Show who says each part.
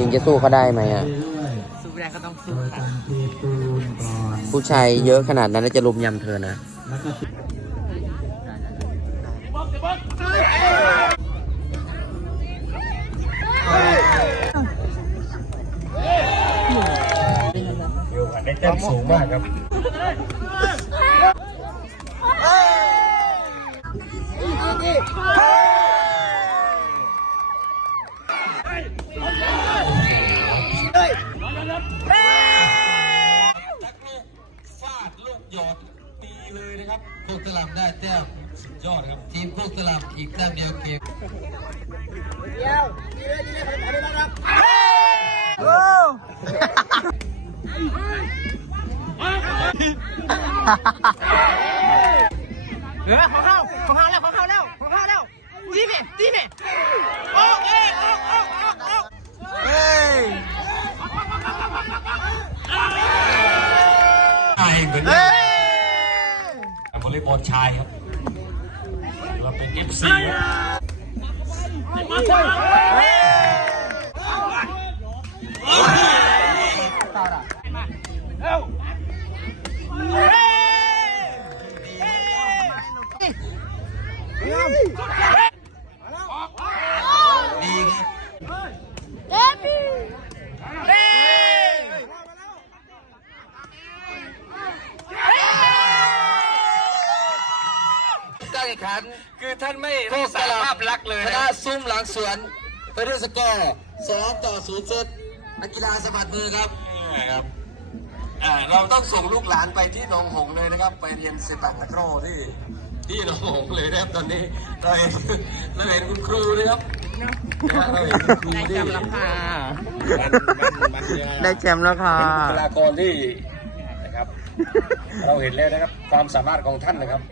Speaker 1: ริงๆจะสู้เขาได้ไหมอะ
Speaker 2: สู้ไม่ได้ก็ต้องสู้ค่ะ
Speaker 1: ผู้ชายเยอะขนาดนั้นแล้วจะลุมยำเธอนะ
Speaker 3: อยู่อันได้แต้มสูงมากครับ
Speaker 4: หยอดดีเลยนะครับโคกตะลำได้แต้มสุดยอดครับ ทีมโคกตะลำอีกแต้มเดียวเกม
Speaker 2: เออของเข้าของเข้าแล้วของเข้าแล้วของเข้าแล้วจีนี่จีนี่โอ้เอ้ยโอ้โอ้โอ้โอ้เฮ้ย
Speaker 3: ชายเหมือน
Speaker 2: เฮ้ย
Speaker 3: วอลเลย์บอลชายครับเราเป็น FC ครับ
Speaker 4: ดีครับ การแข่งขัน
Speaker 3: คือท่านไม่
Speaker 4: โค
Speaker 3: รัก
Speaker 4: ก
Speaker 3: ษา
Speaker 4: ตะล
Speaker 3: ภาพลักษณ์เลยำ
Speaker 4: ช
Speaker 3: นะ
Speaker 4: นะซุ้มหลังสวนไปด้วยสกอร์สองต่อศูนย์เซตนักกีฬาสะบัดมือครับ
Speaker 3: ครับอ่าเราต้องส่งลูกหลานไปที่หนองหงส์เลยนะครับ ไปเรียนเซปักตะกร้อที่ที่หนองหงส์เลยนะครับตอนนี้เราเห็นเราเห็นคุณครูนะครับนะเราเห็นคุณครู
Speaker 2: ได้
Speaker 3: ที่
Speaker 2: จำราคา
Speaker 3: มันมันมันยังไง
Speaker 1: ได้แชมป์แล้วค่ะ
Speaker 3: เป็นบุคลากรที่นะครับ เราเห็นแล้วนะครับ ความสามารถของท่านนะครับ